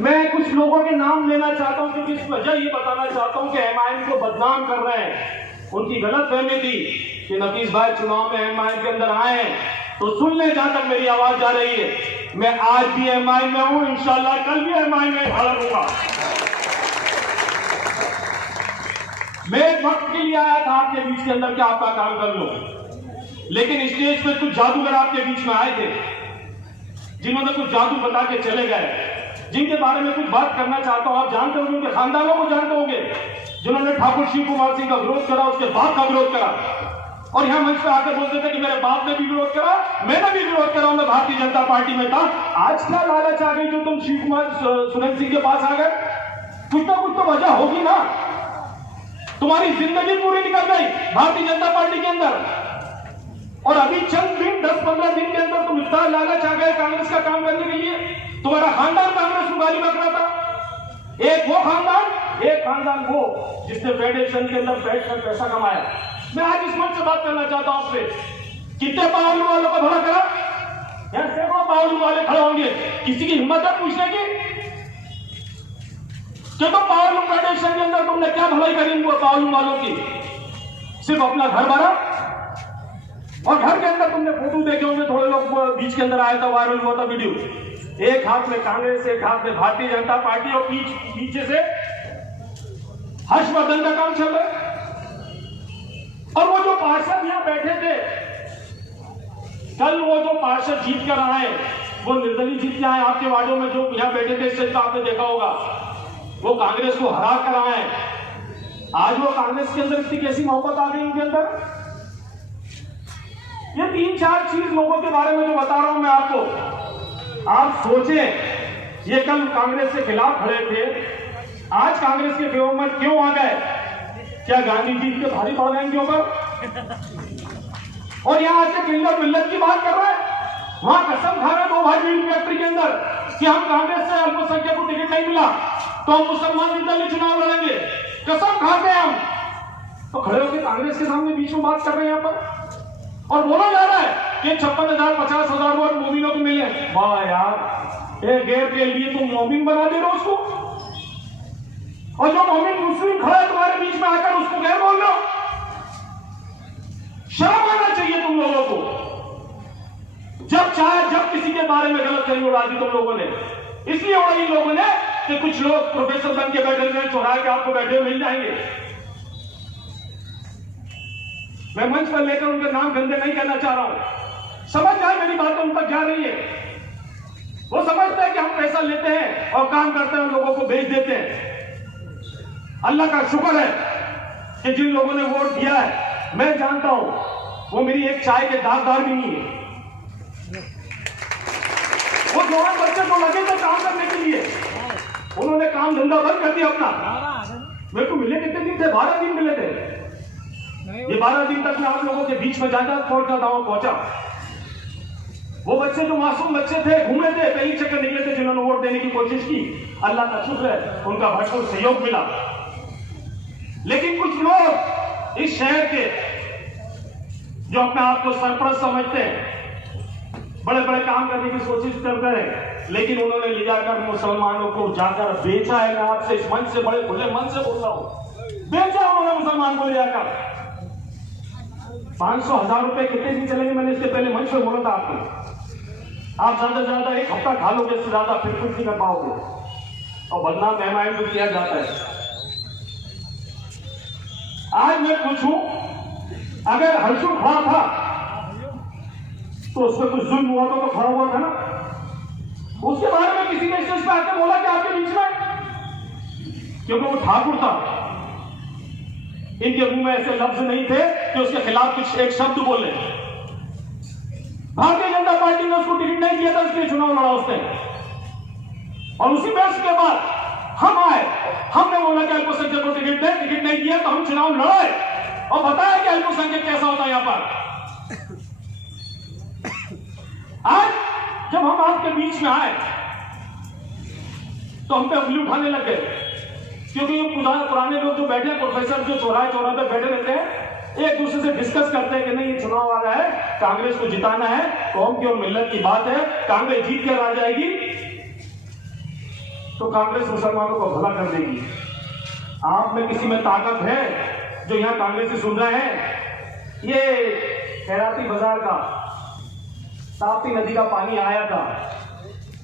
मैं कुछ लोगों के नाम लेना चाहता हूं क्योंकि इस वजह ये बताना चाहता हूं कि एमआईएम को बदनाम कर रहे हैं। उनकी गलत फहमी थी कि नफीस भाई चुनाव में एमआईएम के अंदर आए हैं, तो सुन ले जहां तक मेरी आवाज जा रही है। मैं आज भी एमआईएम में हूं, इंशाल्लाह कल भी एमआईएम में खड़ा रहूंगा। मैं एक वक्त के लिए आया था आपके बीच के अंदर कि आपका काम कर लो, लेकिन स्टेज पे कुछ जादूगर आपके बीच में आए थे जिन्होंने कुछ जादू बता के चले गए, जिनके बारे में कुछ बात करना चाहता हूं। आप जानते होंगे, उनके खानदानों को जानते होंगे, जिन्होंने ठाकुर शिव कुमार सिंह का विरोध करा, उसके बाप का विरोध करा, और यहां मंच पे आकर बोलते थे कि मेरे बाप ने भी विरोध करा, मैंने भी विरोध करा, मैं भारतीय जनता पार्टी में था। आज क्या लालच आ गई जो तुम शिव कुमार सुरेंद्र सिंह के पास आ गए? कुछ ना कुछ तो वजह होगी ना। तुम्हारी जिंदगी पूरी निकल गई भारतीय जनता पार्टी के अंदर, और अभी चंद दिन 10-15 दिन के अंदर तुम इतना लालच आ गए कांग्रेस का काम करने के लिए। तुम्हारा खानदान कांग्रेस को गाली बक रहा था। एक वो खानदान, एक खानदान वो जिसने फेडरेशन के अंदर बैठकर पैसा कमाया। मैं आज इस मंच से बात करना चाहता हूं आपसे, कितने पावलू वालों का भला करा? यहां सैकड़ों पावलू वाले खड़े होंगे, किसी की हिम्मत है पूछने की कि तो पावलू फेडरेशन के अंदर तुमने क्या भलाई करी पावलू वालों की? सिर्फ अपना घर भरा, और घर के अंदर तुमने फोटो देखे होंगे, थोड़े लोग बीच के अंदर आया था, वायरल हुआ था वीडियो, एक हाथ में कांग्रेस, एक हाथ में भारतीय जनता पार्टी, और पीछे से हर्षवर्धन का काम चल रहा है। और वो जो पार्षद यहां बैठे थे कल, वो जो पार्षद जीत कर आए, वो निर्दलीय जीत के आए आपके वार्डों में, जो यहां बैठे थे स्टेज पर आपने देखा होगा, वो कांग्रेस को हरा कर आए। आज वो कांग्रेस के अंदर इतनी कैसी मोहब्बत आ गई उनके अंदर। ये 3-4 चीज लोगों के बारे में जो बता रहा हूं मैं आपको, आप सोचें, ये कल कांग्रेस के खिलाफ खड़े थे, आज कांग्रेस के फेवर में क्यों आ गए? क्या गांधी जी के भारी पड़ गए इनके ऊपर? और यहां आके किल्लत मिल्लत की बात कर रहे हैं। वहां कसम खा रहे 2 भाई मीट फैक्ट्री के अंदर कि हम कांग्रेस से अल्पसंख्यक को टिकट नहीं मिला तो हम मुसलमान निर्दलीय चुनाव लड़ेंगे, कसम खाते हैं हम। तो खड़े होकर कांग्रेस के सामने बीच में बात कर रहे हैं यहां पर, और बोला जा रहा है कि 56,000-50,000 वोट मोमिनों को मिले। वाह यार, एक गैर के लिए तुम मोमिन बना दे रहे हो उसको, और जो मोमिन मुस्लिम खड़ा है तुम्हारे बीच में आकर उसको गैर बोल रहे हो। शर्म आना चाहिए तुम लोगों को। जब किसी के बारे में गलत फहमी उड़ा दी तुम लोगों ने, इसलिए उड़ाई लोगों ने कि कुछ लोग प्रोफेसर बन के बैठे हुए चौराहे के आपको बैठे हुए मिल जाएंगे। मैं मंच पर लेकर उनके नाम गंदे नहीं करना चाह रहा हूं, समझ जाए मेरी बातें उन तक जा रही है। वो समझते हैं कि हम पैसा लेते हैं और काम करते हैं, लोगों को भेज देते हैं। अल्लाह का शुक्र है कि जिन लोगों ने वोट दिया है, मैं जानता हूं वो मेरी एक चाय के दागदार भी नहीं है। वो जवान बच्चे को लगे थे काम करने के लिए, उन्होंने काम धंधा बंद कर दिया अपना। मेरे को मिले कितने दिन थे? 12 दिन मिले थे। ये 12 दिन तक मैं आप लोगों के बीच में जाकर पहुंचा था, पहुंचा। वो बच्चे जो मासूम बच्चे थे, घूमे थे, कई चक्कर निकले थे, जिन्होंने वोट देने की कोशिश की, अल्लाह का शुक्र है उनका भरपूर सहयोग मिला। लेकिन कुछ लोग इस शहर के जो अपने आप को सरपरस्त समझते हैं, बड़े बड़े काम करने की कोशिश करते हैं, लेकिन उन्होंने ले जाकर मुसलमानों को जाकर बेचा है। मैं आपसे इस मंच से बड़े खुले मन से बोल रहा हूं, बेचा उन्होंने मुसलमान को ले जाकर। 500-1000 रुपए कितने दिन चलेंगे? मैंने इसके पहले मंच पे बोला था आपको। आप ज्यादा से ज्यादा 1 हफ्ता खा लोगे, इससे ज्यादा फिर कुछ नहीं कर पाओगे, और बदनाम एमआईएम को किया जाता है। आज मैं पूछूं, अगर हर्षू खड़ा था तो उस पर कुछ जुल्म हुआ तो खड़ा हुआ था ना? उसके बारे में किसी ने स्टेज पे आके बोला कि आपके बीच में? क्योंकि वो ठाकुर था, इनके मुंह में ऐसे लफ्ज नहीं थे कि उसके खिलाफ कुछ एक शब्द बोले। भारतीय जनता पार्टी ने उसको टिकट नहीं दिया था, इसलिए चुनाव लड़ा उसने, और उसी बहस के बाद हम आए, हमने बोला कि अल्पसंख्यक को टिकट दे, टिकट नहीं दिया तो हम चुनाव लड़ाए और बताया कि अल्पसंख्यक कैसा होता है यहां पर। आज जब हम आपके बीच में आए तो हम पे उंगली उठाने लग गए, क्योंकि ये पुराने लोग जो बैठे, प्रोफेसर जो चौराहे पे बैठे रहते हैं, एक दूसरे से डिस्कस करते हैं कि नहीं ये चुनाव आ रहा है, कांग्रेस को जिताना है, कौम की और मिल्लत की बात है, कांग्रेस जीत कर आ जाएगी। तो कांग्रेस मुसलमानों को भला कर देगी। आप में किसी में ताकत है जो यहाँ कांग्रेस से सुन रहे हैं? ये खैराती बाजार का ताप्ती नदी का पानी आया था,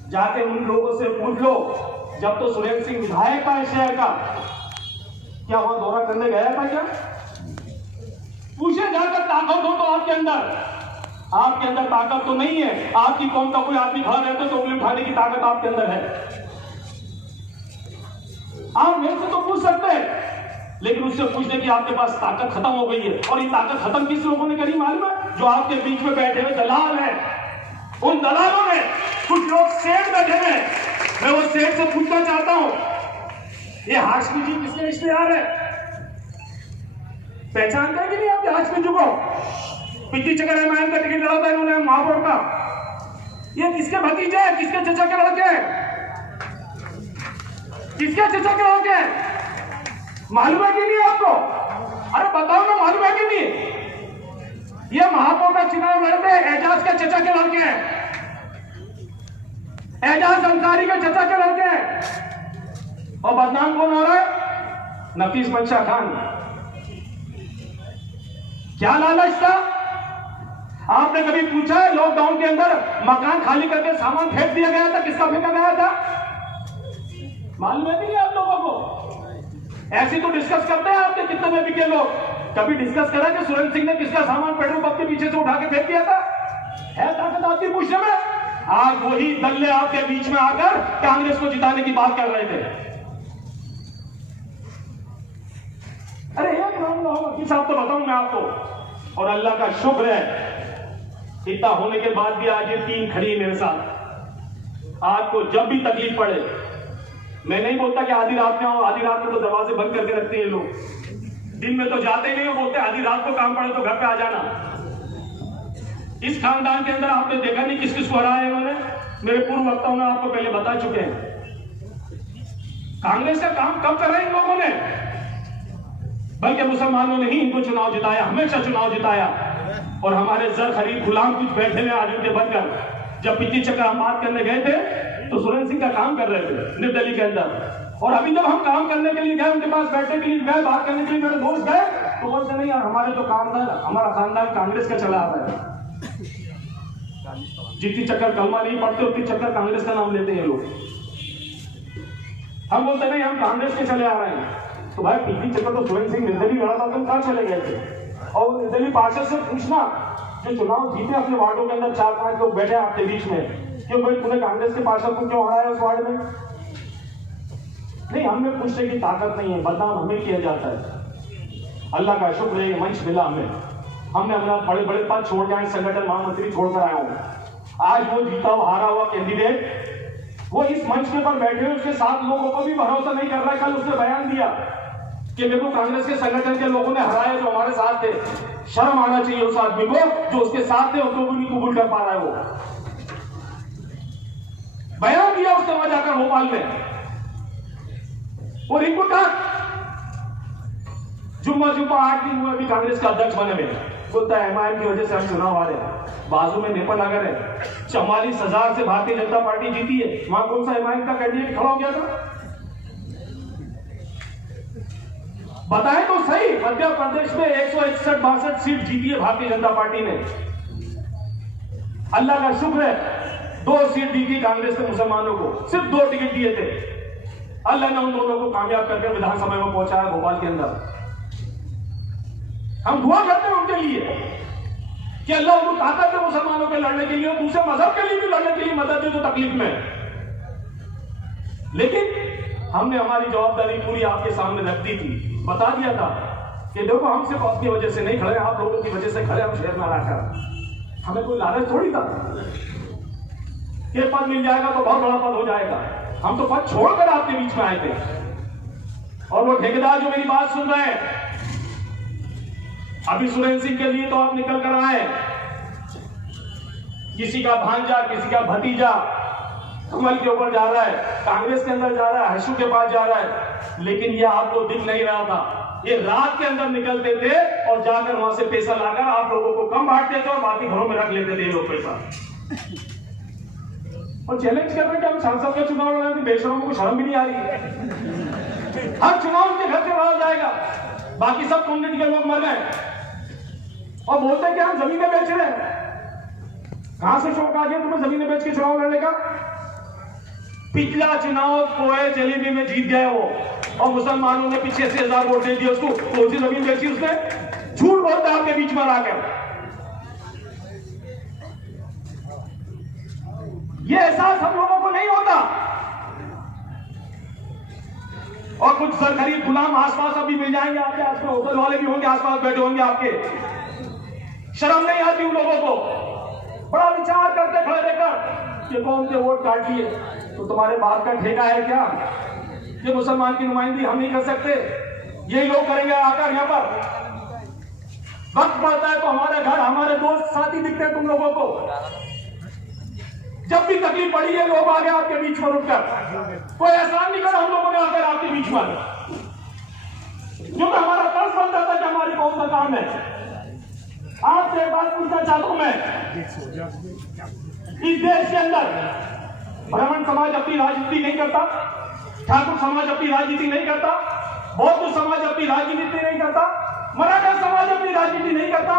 जाके उन लोगों से पूछ लो, जब तो सुरेंद्र सिंह विधायक था इस शहर का, क्या वहां दौरा करने गया था क्या? पूछे जाकर, ताकत हो तो आपके अंदर ताकत तो नहीं है। आपकी कौन का कोई आदमी खड़ा रहता तो उंगली उठाने की ताकत आपके अंदर है। आप मेरे से तो पूछ सकते हैं, लेकिन उससे पूछने की आपके पास ताकत खत्म हो गई है। और ये ताकत खत्म किस लोगों ने करी मालूम है? जो आपके बीच में बैठे हुए दलाल हैं। उन दलालों ने, कुछ लोग सेठ बैठे हैं, मैं वो सेठ से पूछना चाहता हूं, ये हाशमी जी किसके रिश्तेदार है? पहचानते हैं कि नहीं आपके हाशमी जी को? पिछली चक्कर एमआईएम का टिकट लड़ा था इन्होंने महापौर का। ये किसके भतीजे हैं? किसके चचा के लड़के हैं? किसके चचा के लड़के हैं? मालूम है कि नहीं आपको? अरे बताओ ना, मालूम है कि नहीं? ये महापौर का चुनाव लड़ते एजाज के चचा के लड़के हैं, एजाज अंसारी के चचा के लड़के हैं। और बदनाम कौन हो रहा है? नफीस मंशा खान। क्या लालच था? आपने कभी पूछा है लॉकडाउन के अंदर मकान खाली करके सामान फेंक दिया गया था, किसका फेंका गया था? मालूम है नहीं आप लोगों को? ऐसी तो डिस्कस करते हैं आपके कितने में बिके लोग। कभी डिस्कस करा कि सुरेंद्र सिंह ने किसका सामान पेट्रोल पंप के पीछे से उठा के फेंक दिया था? है ताकत आपकी पूछने में? आज वही दल्ले आपके बीच में आकर कांग्रेस को जिताने की बात कर रहे थे। अरे एक मामला होगा कि साहब, तो बताऊं मैं आपको। और अल्लाह का शुक्र है, इतना होने के बाद भी आज ये तीन खड़ी है मेरे साथ। आपको जब भी तकलीफ पड़े, मैं नहीं बोलता कि आधी रात में आओ, आधी रात में तो दरवाजे बंद करके रखते हैं लोग, दिन में तो जाते ही नहीं हो, बोलते आधी रात को काम पड़े तो घर पे आ जाना। इस खानदान के अंदर आपने देखा नहीं किस किस को हराया इन्होंने। मेरे पूर्व वक्ताओं ने आपको पहले बता चुके हैं। कांग्रेस का काम कब कर रहे हैं इन लोगों ने? बल्कि मुसलमानों ने ही इनको चुनाव जिताया, हमेशा चुनाव जिताया। और हमारे जर खरीद गुलाम कुछ बैठे हुए आज उनके बनकर, जब पिछली चक्कर हम बात करने गए थे तो सुरेंद्र सिंह का काम कर रहे थे निर्दलीय के अंदर। और अभी जब हम काम करने के लिए गए, उनके पास बैठने के लिए गए, बात करने के लिए मेरे दोस्त गए, तो बोलते नहीं यार, हमारे तो हमारा खानदान कांग्रेस का चला आ रहा है। जितनी चक्कर कलमा नहीं पढ़ते उतनी चक्कर कांग्रेस का नाम लेते हैं लोग। हम बोलते नहीं, हम कांग्रेस के चले आ रहे हैं। तो भाई पिछली चक्कर तो सुरेंद्र सिंह निर्दलीय लड़ा था, तुम कहां चले गए थे? और निर्दलीय पार्षद से पूछना जो चुनाव जीते अपने वार्डों के अंदर, 4-5 लोग बैठे आपके बीच में, क्यों भाई तूने कांग्रेस के पार्षद को क्यों हराया उस वार्ड में? नहीं, हमें पूछने की ताकत नहीं है, बदनाम हमें किया जाता है। अल्लाह का शुक्र है, मंच मिला हमें। हमने अपना बड़े बड़े पद छोड़ जाए, संगठन महामंत्री छोड़कर आया हूं। आज वो जीता हुआ हारा हुआ कैंडिडेट वो इस मंच के पर बैठे हुए उसके 7 लोगों को भी भरोसा नहीं कर रहा है। कल उसने बयान दिया कि मेरे को कांग्रेस के संगठन के लोगों ने हराया जो हमारे साथ थे। शर्म आना चाहिए उस आदमी को जो उसके साथ थे, उसको भी नहीं कबूल कर पा रहा है। वो बयान दिया उसने वहां जाकर भोपाल में। और इनको जुम्मा 8 दिन हुए अभी कांग्रेस का अध्यक्ष बने हुए। बोलता है एमआईएम की वजह से हम चुनाव हारे। बाजू में नेपाल नगर है, 44,000 से भारतीय जनता पार्टी जीती है। वहां कौन सा एमआईएम का कैंडिडेट खड़ा हो गया था? बताएं तो सही। मध्य प्रदेश में 161-62 सीट जीती है भारतीय जनता पार्टी ने। अल्लाह का शुक्र है 2 सीट दी थी कांग्रेस ने मुसलमानों को, सिर्फ 2 टिकट दिए थे। अल्लाह ने उन दोनों को कामयाब करके विधानसभा में पहुंचाया भोपाल के अंदर। हम दुआ करते हैं उनके लिए कि अल्लाह उनको ताकत दे मुसलमानों के लड़ने के लिए, और दूसरे मजहब के लिए भी लड़ने के लिए मदद दे जो तकलीफ में। लेकिन हमने हमारी जवाबदारी पूरी आपके सामने रख दी थी, बता दिया था कि देखो हम सिर्फ अपनी वजह से नहीं खड़े, आप लोगों की वजह से खड़े हम शहर में आकर। हमें कोई लालच थोड़ी था कि पद मिल जाएगा तो बहुत बड़ा पद हो जाएगा। हम तो पद छोड़कर आपके बीच में आए थे। और वो ठेकेदार जो मेरी बात सुन रहे हैं, अभी सुरेंद्र सिंह के लिए तो आप निकल कर आए, किसी का भांजा किसी का भतीजा कमल के ऊपर जा रहा है, कांग्रेस के अंदर जा रहा है, हर्षू के पास जा रहा है, लेकिन ये आपको दिख नहीं रहा था। ये रात के अंदर निकलते थे और जाकर वहां से पैसा लाकर आप लोगों को कम बांटते थे और बाकी घरों में रख लेते थे ये लोग पैसा। और चैलेंज कर रहे हैं कि हम सांसद का चुनाव लड़ा रहे, बेशरमों को शर्म भी नहीं आ रही। हर चुनाव के घर से लड़ा जाएगा, बाकी सब कम्युनिटी के लोग मर गए और बोलते हैं कि हम जमीनें बेच रहे हैं। कहां से शौक आ गया तुम्हें जमीनें बेच के चुनाव लड़ने का? पिछला चुनाव पोए जलेबी में जीत गए वो, और मुसलमानों ने पीछे 80,000 वोट दे दिए उसको, कौन सी जमीन बेची उसने? झूठ बोलता है आपके बीच में आकर। ये एहसास हम लोगों को नहीं होता। और कुछ सरकारी गुलाम आसपास अभी मिल जाएंगे आपके आसपास, होटल वाले भी होंगे आसपास बैठे होंगे आपके। शर्म नहीं आती उन लोगों को? बड़ा विचार करते खड़े रहकर कि कौन से वोट काट दिए, तो तुम्हारे बात का ठेका है क्या? ये मुसलमान की नुमाइंदगी हम नहीं कर सकते, यही लोग करेंगे आकर यहाँ पर। वक्त पड़ता है तो हमारे घर हमारे दोस्त साथी दिखते हैं तुम लोगों को। जब भी तकलीफ पड़ी है लोग आ गए आपके बीच में रुककर, कोई एहसान नहीं करा हम लोगों ने आकर आपके बीच में, क्योंकि हमारा फर्ज बनता था कि हमारी कौम का काम है। आपसे एक बात पूछना चाहता हूं मैं, इस देश के अंदर ब्राह्मण समाज अपनी राजनीति नहीं करता, ठाकुर समाज अपनी राजनीति नहीं करता, बौद्ध समाज अपनी राजनीति नहीं करता, मराठा समाज अपनी राजनीति नहीं करता।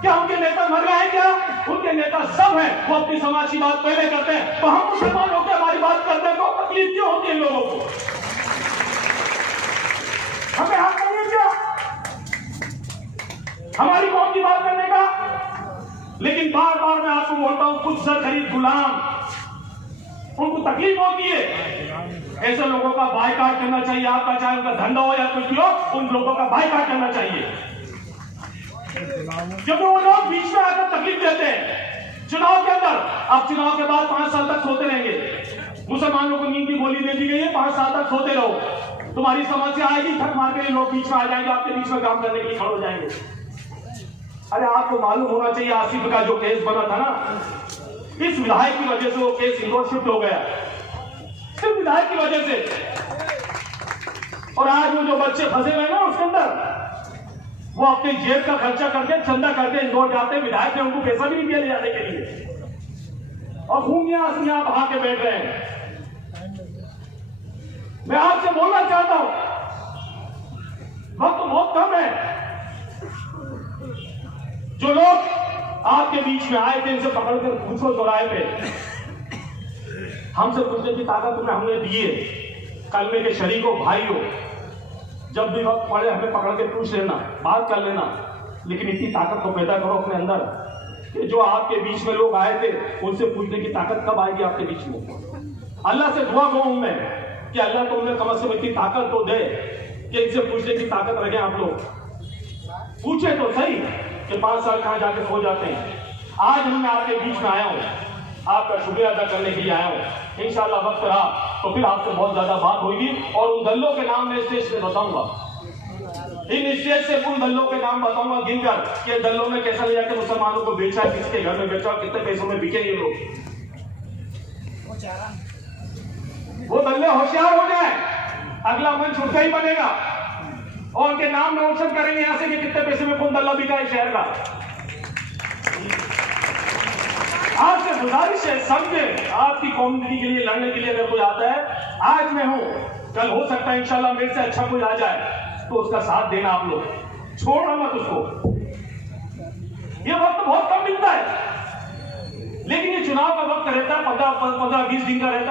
क्या उनके नेता मर गए हैं? क्या उनके नेता सब हैं, वो अपनी समाज की बात पहले करते हैं। तो हम मुसलमान होकर हमारी बात करते हैं तो तकलीफ क्यों होती है लोगों को? हमें हक नहीं है क्या हमारी कौम की बात करने का? लेकिन बार बार मैं आपको बोलता हूं, कुछ सरकारी गुलाम, उनको तकलीफ होती है। ऐसे लोगों का बायकॉट करना चाहिए आपका, चाहे उनका धंधा हो या कुछ भी हो, उन लोगों का बायकॉट करना चाहिए, क्योंकि वो लोग बीच में आकर तकलीफ देते हैं चुनाव के अंदर। अब चुनाव के बाद 5 साल तक सोते रहेंगे। मुसलमानों को नींद की गोली दे दी गई है, 5 साल तक सोते रहो। तुम्हारी समस्या आएगी, थक मार के लोग बीच में आ जाएंगे, आपके बीच में काम करने के लिए खड़े हो जाएंगे। अरे आपको मालूम होना चाहिए, आसिफ का जो केस बना था ना, इस विधायक की वजह से वो केस इंदौर शिफ्ट हो गया, सिर्फ विधायक की वजह से। और आज वो जो बच्चे फंसे हुए ना उसके अंदर, वो अपने जेब का खर्चा करके चंदा करके इंदौर जाते हैं, विधायक ने उनको पैसा भी नहीं दिया ले जाने के लिए, और खूनियां आंसुयां बहा के बैठ रहे हैं। मैं आपसे बोलना चाहता हूं, वक्त तो बहुत कम है। जो लोग आपके बीच में आए थे, इनसे पकड़कर पूछो चौराहे पे, हमसे पूछने की ताकत तुम्हें हमने दी है। कलमे के शरीकों भाइयों, जब भी वक्त पड़े हमें पकड़ के पूछ लेना, बात कर लेना, लेकिन इतनी ताकत तो पैदा करो अपने अंदर कि जो आपके बीच में लोग आए थे उनसे पूछने की ताकत कब आएगी आपके बीच में? अल्लाह से दुआ करूं मैं कि अल्लाह तुमने कम से कम इतनी ताकत तो दे कि इनसे पूछने की ताकत रखें। आप लोग पूछे तो सही कि 5 साल कहां जाके खो जाते हैं। आज मैं आपके बीच में आया हूं, आपका शुक्रिया अदा करने के लिए आया हूं। इंशाअल्लाह वक्त रहा तो फिर आपसे बहुत ज्यादा बात होगी, और उन दलों के नाम मैं स्टेज पे बताऊंगा, इन स्टेज से उन दलों के नाम बताऊंगा गिनकर कि दलों में कैसा लिया कि मुसलमानों को बेचा, किसके घर में बेचा, कितने पैसों में बिके ये लोग। वो दल्ले होशियार हो जाए, अगला मंच उनका ही बनेगा और उनके नाम रोशन करेंगे यहां से कि कितने पैसे में कौन दल्ला बिका है शहर का। आपसे गुजारिश है, समझे, आपकी कम्युनिटी के लिए लड़ने के लिए अगर कोई आता है, आज मैं हूं, कल हो सकता है इंशाल्लाह मेरे से अच्छा कोई आ जाए, तो उसका साथ देना आप लोग, छोड़ना मत उसको। ये वक्त बहुत कम मिलता है, लेकिन ये चुनाव का वक्त रहता है, 15-20 दिन का रहता है।